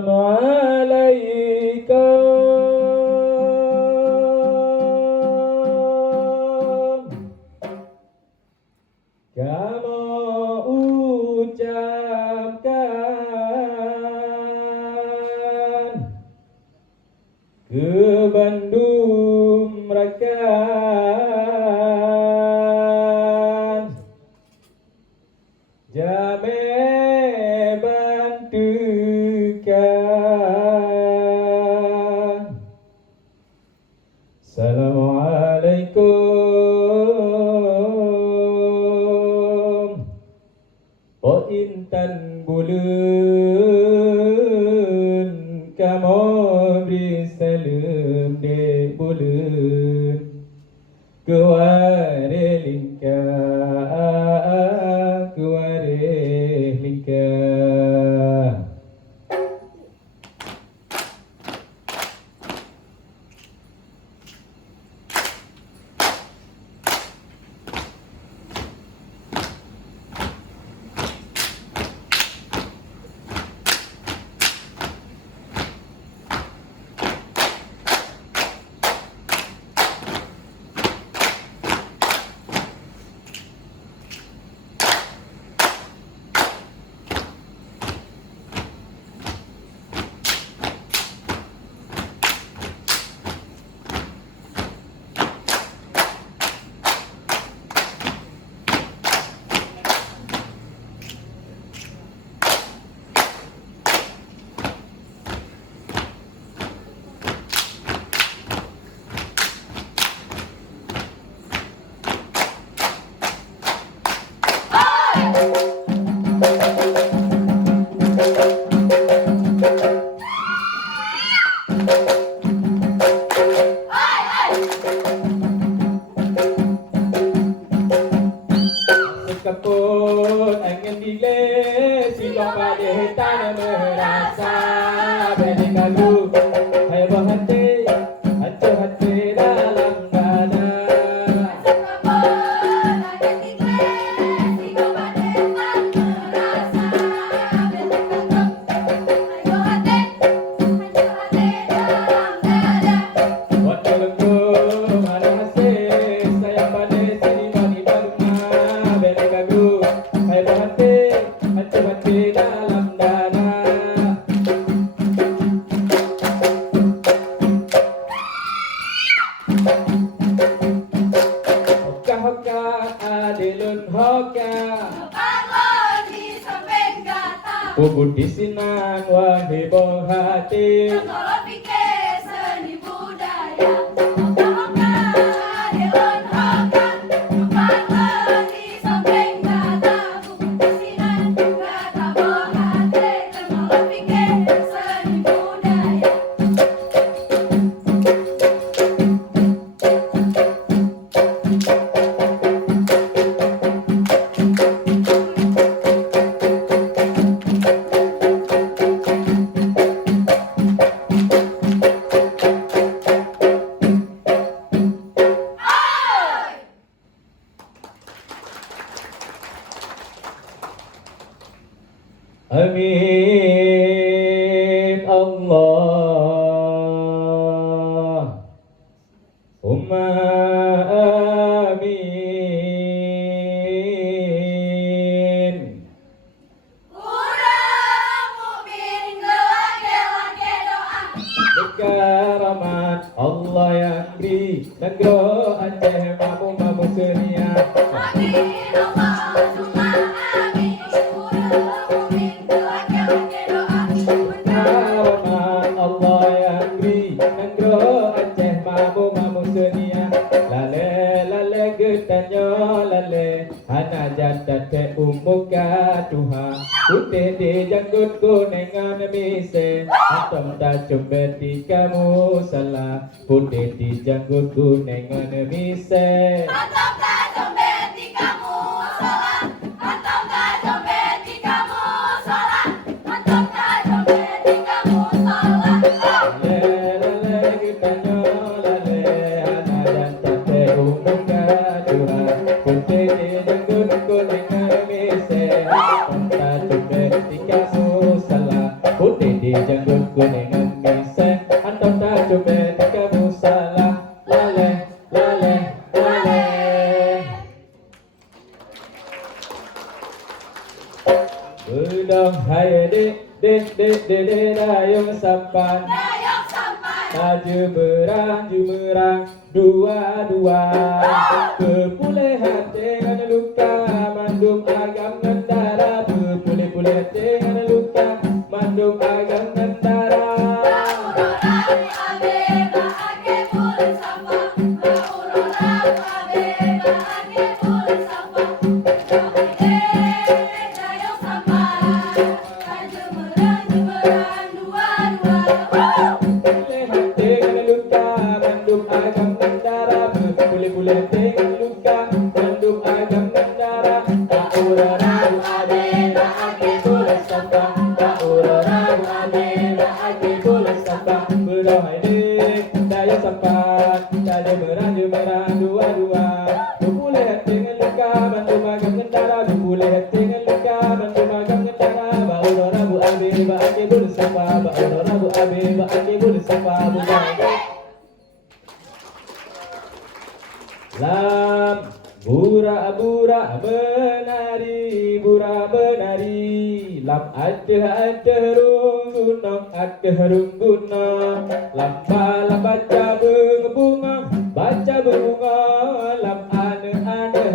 Assalamualaikum. Kamu ucapkan ke Bandung rakan Jame bantukan. Assalamualaikum. Oh intan bulan, kamu beri salam de bulan, kuare lingkar, kuare lingkar. Sekeput angin dileh, silong balik tanah merasa beli kagu. Hai berhati, hancur hati dalam dada. Sekeput angin dileh, silong balik tanah merasa beli kagu. Hai berhati, hancur hati dalam dada. Buat belenggu ada hasil, sayang balik sini bagi barumah beli kagu. Hai berhati, hancur hati dalam dada. Hoka-hoka adilun hoka, Kalau di samping kata, bubut di sinan wahai bong hati. kalau pikir seni budaya, hoka-hoka adilun hoka. Kalau di samping kata, bukan di sinan kata bohate. Kalau pikir seni budaya. Amin Allahumma amin. Kurang mukmin gelake doa. Berkaramat Allah yang beri negara Aceh mampu seria. Amin Allahumma amin. Kurang mukmin gelake doa. Berkaramat Allah yang beri negara Aceh mampu seria. Lale lale getanyo lale hana janda te umuka Tuhan. Putih di janggut kunengan mise, atom tak cuma di kamu salah. Putih di janggut kunengan mise. Antum tak dompet di kamu salah. Antum tak dompet di kamu salah. Antum tak dompet di kamu salah. Lale lale getanyo lale hana janda te umuka Tuhan. Putih di janggut kunengan mise, atom tak cuma di kamu salah. Putih di janggut kuningan misen Anton tak cubit kamu salah Lale, lale, lale Bedong hai dek dayung sampan Dayung sampai jumerang dua-dua Bepulih hati ngana luka mandum agam ngendara Bepulih hati ngana luka mandum agam ngendara Mauroramu abe baage bulan sama Mauroramu abe baage bulan sama Dayung sampai jumerang dua-dua Bepulih hati ngana luka mandum agam ngendara Bepulih hati ngana luka mandum agam ngendara Mauroramu abe baage bulan sama Mauroramu abe baage bulan sama Bedong hai dek dayung sampan jumerang dua-dua Bepulih hati ngana luka mandum agam ngendara Bepulih hati ngana luka mandum agam ngendara Mauroramu abe baage bulan sama Mauroramu abe baage bulan sama Bedong hai dek Lam bura-bura menari Lam aceh rung gunung Lam bala baca bunga Lam ane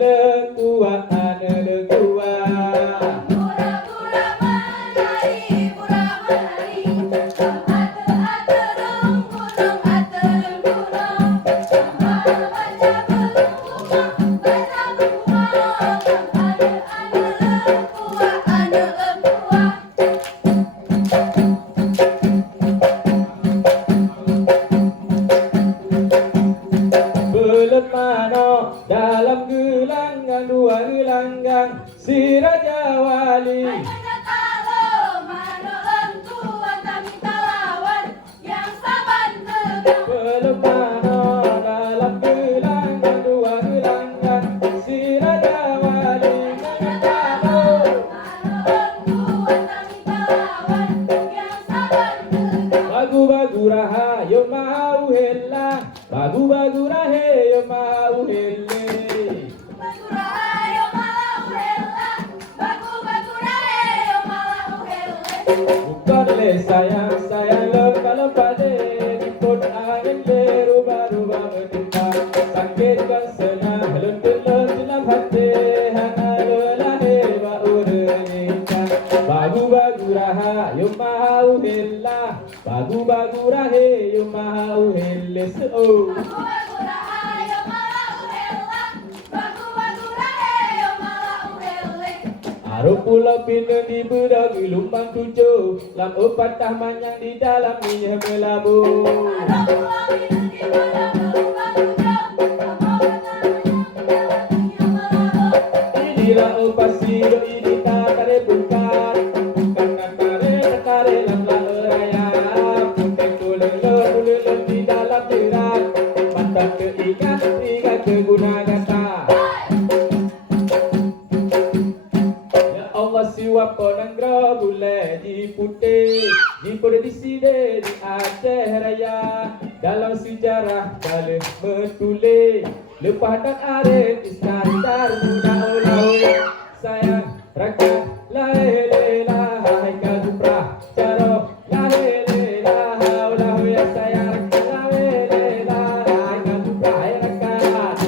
lengkua Pura-pura menari, pura menari Aterung gunung, aterung gunung Baca bunga, baca bunga Ane lengkua Belet mano dalam gelanggang dua gelanggang si Raja Wali Hanya talo, mano lengkua kami talawan Yang saban tegang Belet mano dalam gelanggang dua gelanggang si Raja Wali Hanya talo, mano lengkua kami talawan Yang saban tegang Bagu-bagu rahayu mau hela Bagu-bagu rahayu mau hele Bagurahayo malau hela, bagurahayo malau hele. Bukan le sayang lempa-lempa de Dipun angin le rubah-rubah menimpa Sakit kan senang lentur-lentur dalam hati Hana lelahe bau derita Bagu-bagu rahayu mau hela Bagu-bagu rahayu mau hele Oh Bagurahayo malau hela, bagurahayo malau hele. Arung pulau pinang di bedagi lumbang tujuh Lam patah manyang di dalam minyak melabur Ada pulau itu di mana berubah hujung, kamu katanya jalannya melabur. Inilah pasir ini takare bukan takare lam raya Putih kulele di dalam jerat Mata keikat ke guna gata Ya Allah siwa ponanggra bule di putih di produksi di Aceh Raya dalam sejarah kali bertulis lepas dan arif Iskandar muda ulah sayang rakyat la ilaha hai kazuprah caro la ilaha ulah ya sayang rakyat la ilaha hai kazuprah rakyat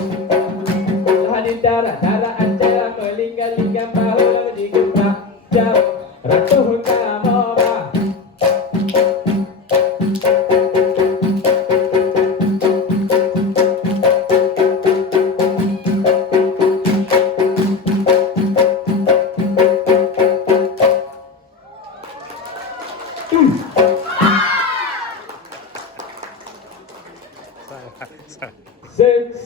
hadin darah Aceh melingkar-lingkar bahu digemprak jam ratuh kamera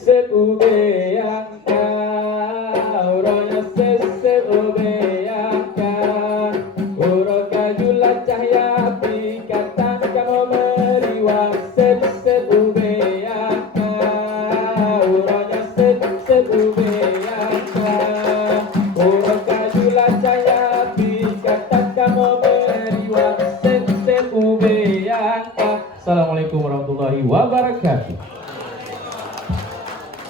Sep ube yang kau ronya sep ube yang kau uroka jula cahaya pikatan kamu meriwang sep ube yang kau ronya sep ube yang kau uroka jula cahaya pikatan kamu meriwang sep ube menyangka. Assalamualaikum warahmatullahi wabarakatuh.